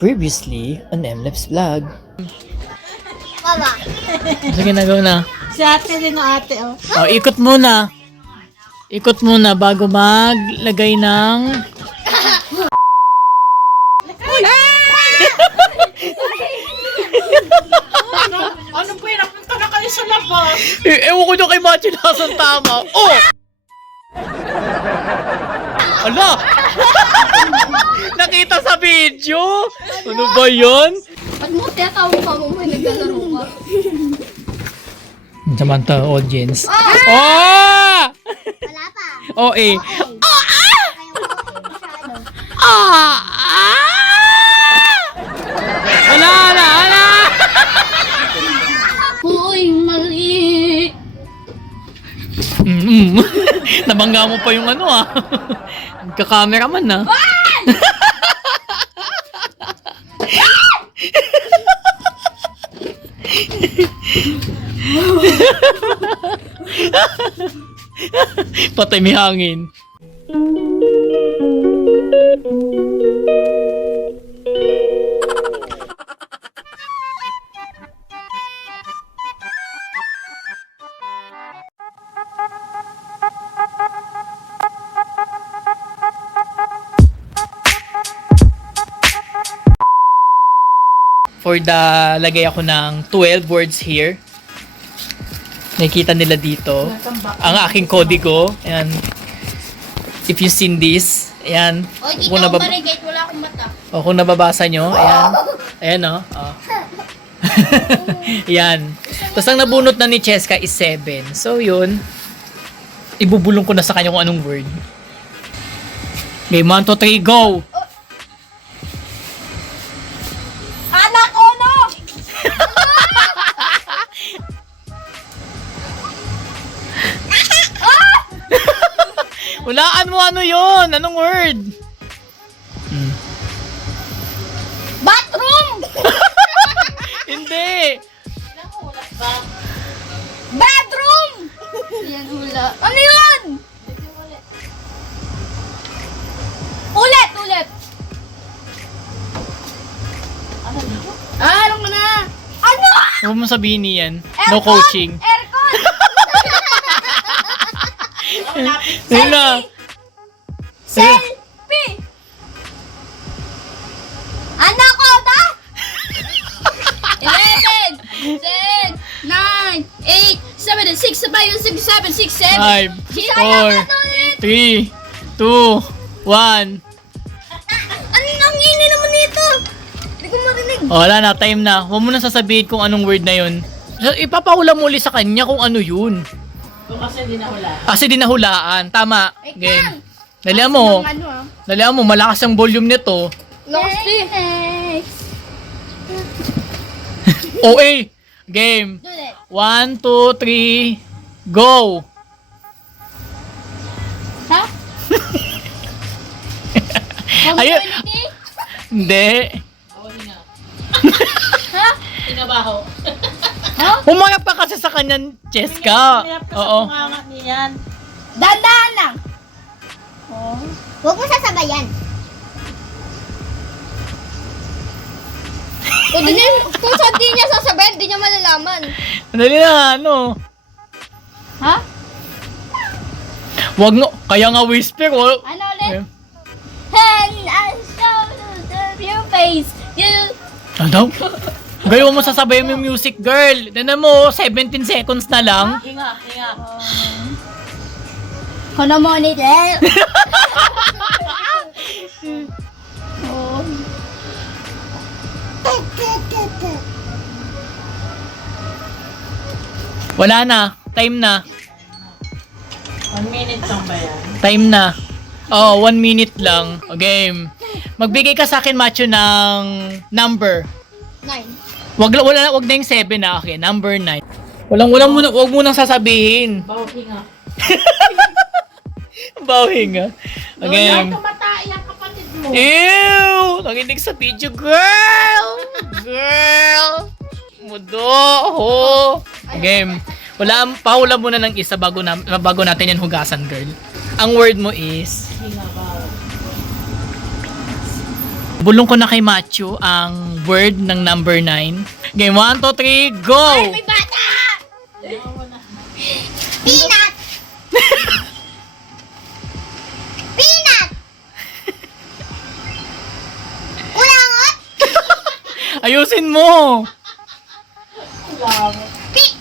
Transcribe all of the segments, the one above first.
Previously on MLEP's vlog. Mama. Sige na, go na. Si ate rin o ate, oh. Oh, ikot muna. Ikot muna bago maglagay ng... Ano po yun? Napunta na kayo sa labas. Ewan ko nyo kay Machi nasaan tama. Oh! Ala! Nakita sa video? Ano ba yun? Ba't mo tinatawag pa mo may naglalaro ka? Samantha audience. Oh! Wala pa. Oh, eh. Wala na, wala! Uy, mali! Nabangga mo pa yung ano ah. Nagka-cameraman na. Patay may hangin. For the, lagay ako ng 12 words here. Nakikita nila dito. Ang aking kodigo. Ayan. If you seen this, ayan. Oy, Kung ikaw nabab- marigate, wala akong mata. o kung nababasa nyo, ayan. Ayan o. Oh. Ayan. Tapos ang nabunot na ni Cheska is 7. So yun. Ibubulong ko na sa kanya kung anong word. Game 1, 2, 3, go! Anak ko, no! Hulaan mo ano yun? Anong word? Bathroom! Hindi! Bedroom! Yan hula. Ano yun? Ulit, ulit. Alam ko na. Ano? Huwag mo sabihin niyan. No Aircon! coaching. Aircon! Yun na. Selfie! Anak ko, ta? 11, 10, 9, 8, 7, 6, 5, 6, 7, 6, 7. 5, 4, 3, 2, 1. Ano nang ini naman nito? Hindi ko marinig. Oh, wala na. Time na. Huwag mo na sasabihin kung anong word na yun. Ipapahula mo ulit sa kanya kung ano yun. Kasi di nahulaan. Tama. Game. Dalihan mo. Ano ah? Dalihan mo. Malakas ang volume nito. Next. Oh, eh. Game. Do it. 1, 2, 3, go! Ha? Ayun. Community? Hindi. Ha? Tinabaho. Ha? Humarap ka kasi sa kanya, Cheska. Oo. Pangangat niyan. Dandaan lang. Oh. Huwag mo sasabayan. Kung saan di niya sasabihin, di niya malalaman. Dali na, ano. Ha? Wag no. Kaya nga whisper, oh. Ano ulit? Hand and shoulders of your face. You... Ano? Gayo mo sasabayan mo yung music, girl. Tignan mo, 17 seconds na lang. Hinga, hinga. Kono mo ni Del. Oh. Wala na. Time na. 1 minute lang ba yan? Time na. Oh, 1 minute lang. O, game. Magbigay ka sa akin, Macho, ng number. 9. Wag na yung 7 na. Okay, number 9. Wag mo nang sasabihin. Baho, hinga. Bawing ah. Okay. Tumatay ang kapatid mo. Ew! Nakinig sa video, girl! Girl! Mudo! Ho! Game. Pahula muna ng isa bago natin yan hugasan, girl. Ang word mo is... Hinga, baho. Bulong ko na kay Matthew ang word ng number 9. Game 1, 2, 3, go! Ay, may bata! Peanut! Peanut! Ulangot? Ayusin mo!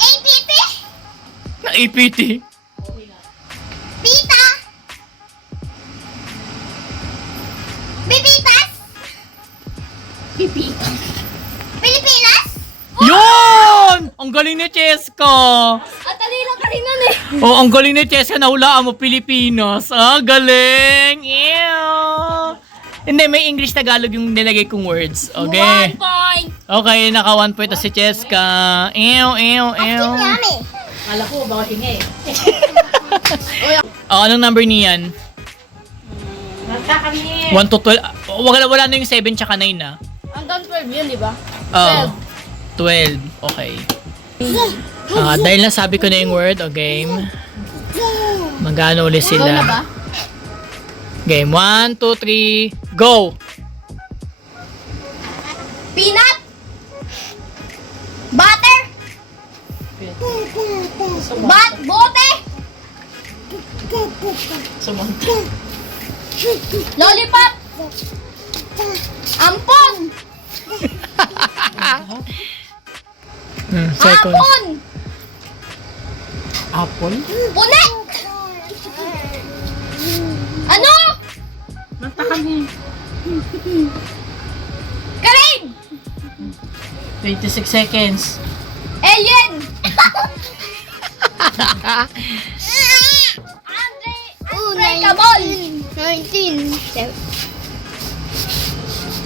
APP? Na APT. Pita? Bibitas? Bibitas? Pilipinas? Yun! Ang galing ni Cheska! At talino ka rin nun eh. Oh, ang galing ni Cheska. Nahulaan mo Pilipinas. Ah, galing! Ew! Hindi, may English-Tagalog yung nilagay kong words. 1 Okay. point. Okay, naka 1 point na si Cheska. Ew, ew, ew. Yummy. Kala ko, baka hingi. Oh, anong number niyan? Mata kami. 1 to 12. Wala na yung 7 tsaka 9 na. Hanggang 12 yun, di ba? Oh, 12. Okay. Dahil nasabi ko na yung word o game, magano ulit Go na ba? sila. Game 1, 2, 3, go! Peanut? Butter? Bote? Lollipop? Ampon? Second. Apon? Apple? Punet? Ano? Mata kami. Karin? 26 seconds. Alien? Unbreakable? 19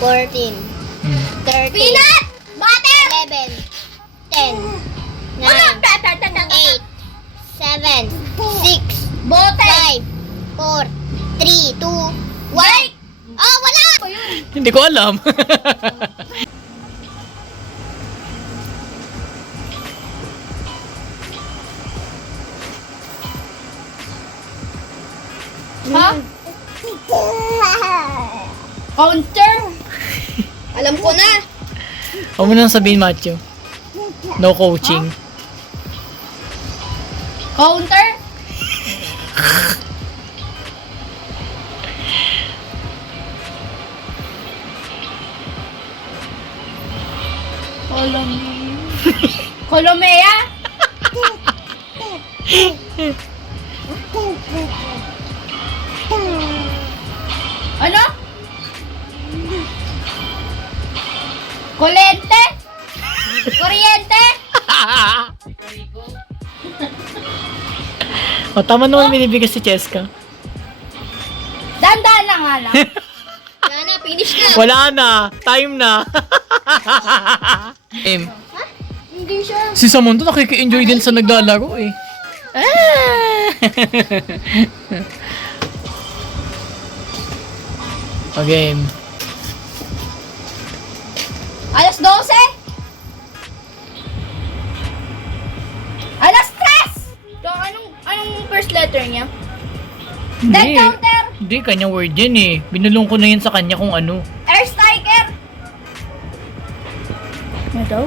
14 13 Peanut! Butter! 11 10 9 8 7 6 Bote! 5 4 3 2 1 Oh, wala! Hindi ko alam. Ha? Counter? Alam ko na. Huwag mo nang sabihin, Matthew. No coaching. Counter? Colomea? Ano? Kulente? Kuryente? O, tama naman binibigay si Cheska. Dandan na nga lang. Wala na, finish na. Wala na. Time na. Game. Hindi siya. Si Samantha nakiki-enjoy din sa naglalaro eh. O, game. Alas 12? Alas 3? So, anong first letter niya? Dead Hindi. counter? Hindi, kanyang word yan eh. Binulong ko na yan sa kanya kung ano. Air striker? Ano daw?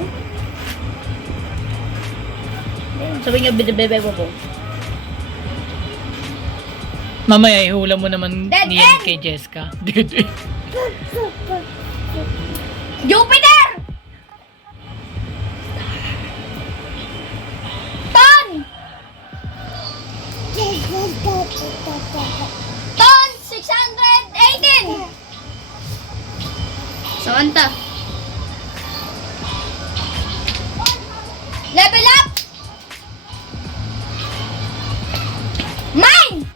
Sabi niya, bibebe ko po. Mamaya, ihula mo naman Dead niyan end! kay Jessica. Dead end. Jupiter! Ton! Ton 618! Samantha. Level up! Mine!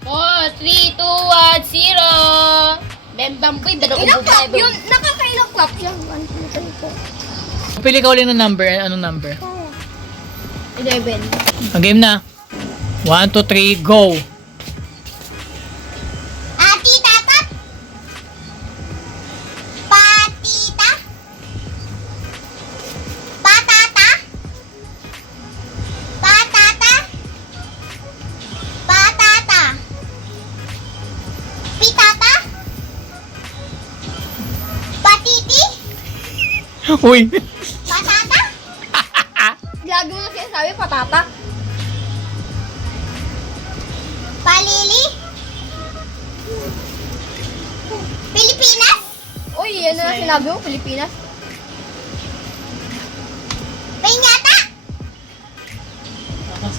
4, 3, 2, 1, 0! Bembang boy, ilang clap yun? Nakakailang clap yun? 1, 2, 3, 4. Pili ka ulit ng number. Anong number? 11. Ang game na. 1, 2, 3, go! Ati tatat? Patita? Patata? Patata? Patata? Pitata? Uy. Patata? Lagi mo na sinasabi, patata. Palili? Pilipinas? Uy, yan na sinabi mo, Pilipinas. Pinyata?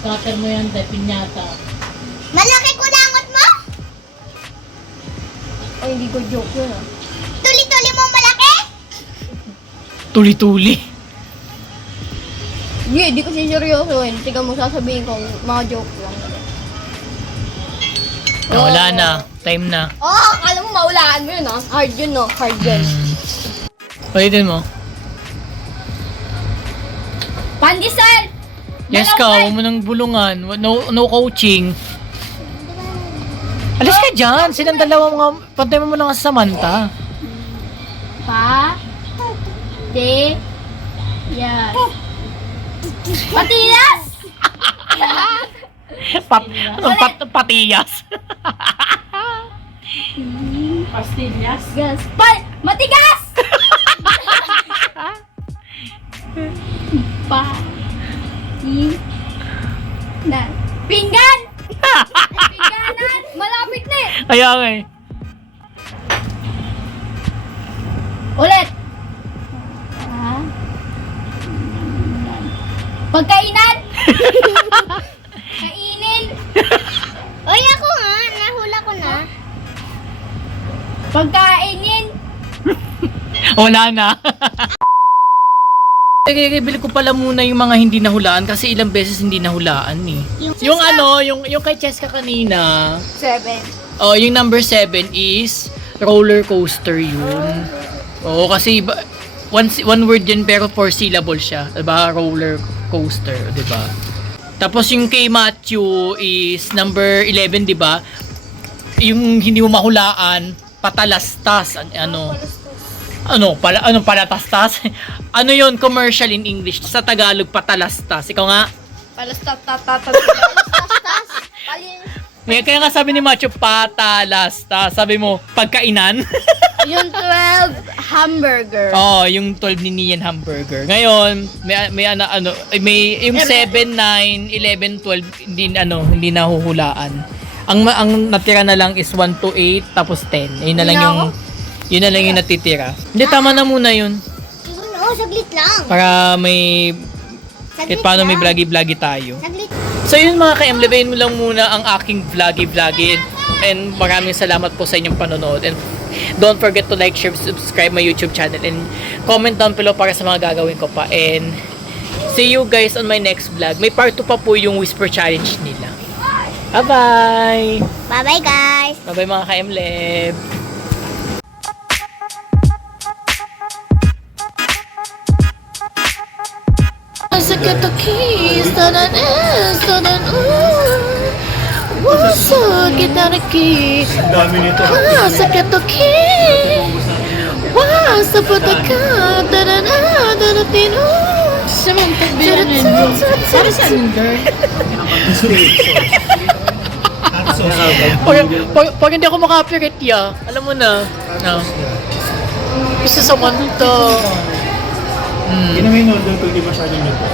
Scatter mo yan, tayo pinyata. Malaki kulangot mo? Ay, hindi ko joke yun ah. Tuli-tuli mo malaki? Tuli-tuli. Hindi ko siseryoso yun. Tiga mo sasabihin ko, mga joke lang. Wala na. Time na. Oh, akala mo maulaan mo yun ah. Hard yun no, hard yun. Ulitin mo. Pandesal! Yes ka, huwag mo nang bulungan. No coaching. Alis ka dyan. Silang dalawa mga... Pantay mo muna nga sa Samantha. Yes. Patilas! Patiyas. Pastillas. Gas. Matigas! Na. Pinggan! Pingganan! Malapit na eh! Kaya nga eh. Ulit! Pagkainan! Kainin! Uy, ako nga! Nahula ko na. Pagkainin! Wala na. Bili ko pala muna yung mga hindi nahulaan kasi ilang beses hindi nahulaan eh. Yung ano, yung kay Cheska kanina. 7. Oh, yung number 7 is roller coaster yun. Oo, kasi one word yun pero 4 syllable siya. Diba? Roller coaster, diba? Tapos yung kay Matthew is number 11, diba? Yung hindi mo mahulaan, patalastas. Palatastas? Ano yun, commercial in English? Sa Tagalog, patalastas. Ikaw nga? Kaya nga sabi ni Macho, patalastas. Sabi mo, pagkainan? Yung 12 hamburger. Oo, yung 12 ni Nian hamburger. Ngayon, may yung 7, 9, 11, 12 hindi nahuhulaan. Ang natira na lang is 1 to 8 tapos 10. Yun na lang yung natitira. Hindi, tama na muna yun. No, saglit lang. Para may kahit paano may vloggy tayo. Saglit. So yun mga ka-M, lebayin mo lang muna ang aking vloggy. And maraming salamat po sa inyong panonood. And don't forget to like, share, subscribe my YouTube channel. And comment down below para sa mga gagawin ko pa. And see you guys on my next vlog. May part 2 pa po yung Whisper Challenge nila. Bye-bye! Bye-bye, guys. Bye-bye mga ka-M-Leb! I get the keys, get down the key. I get the key. Once I put the car, Samantha, para sa anger. Pag hindi ako maka-copyright ya, alam mo na. No. Isa sa Samantha. Hindi naman yung order ko, hindi masyadong nito.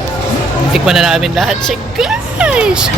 Tikman na namin lahat siya, guys!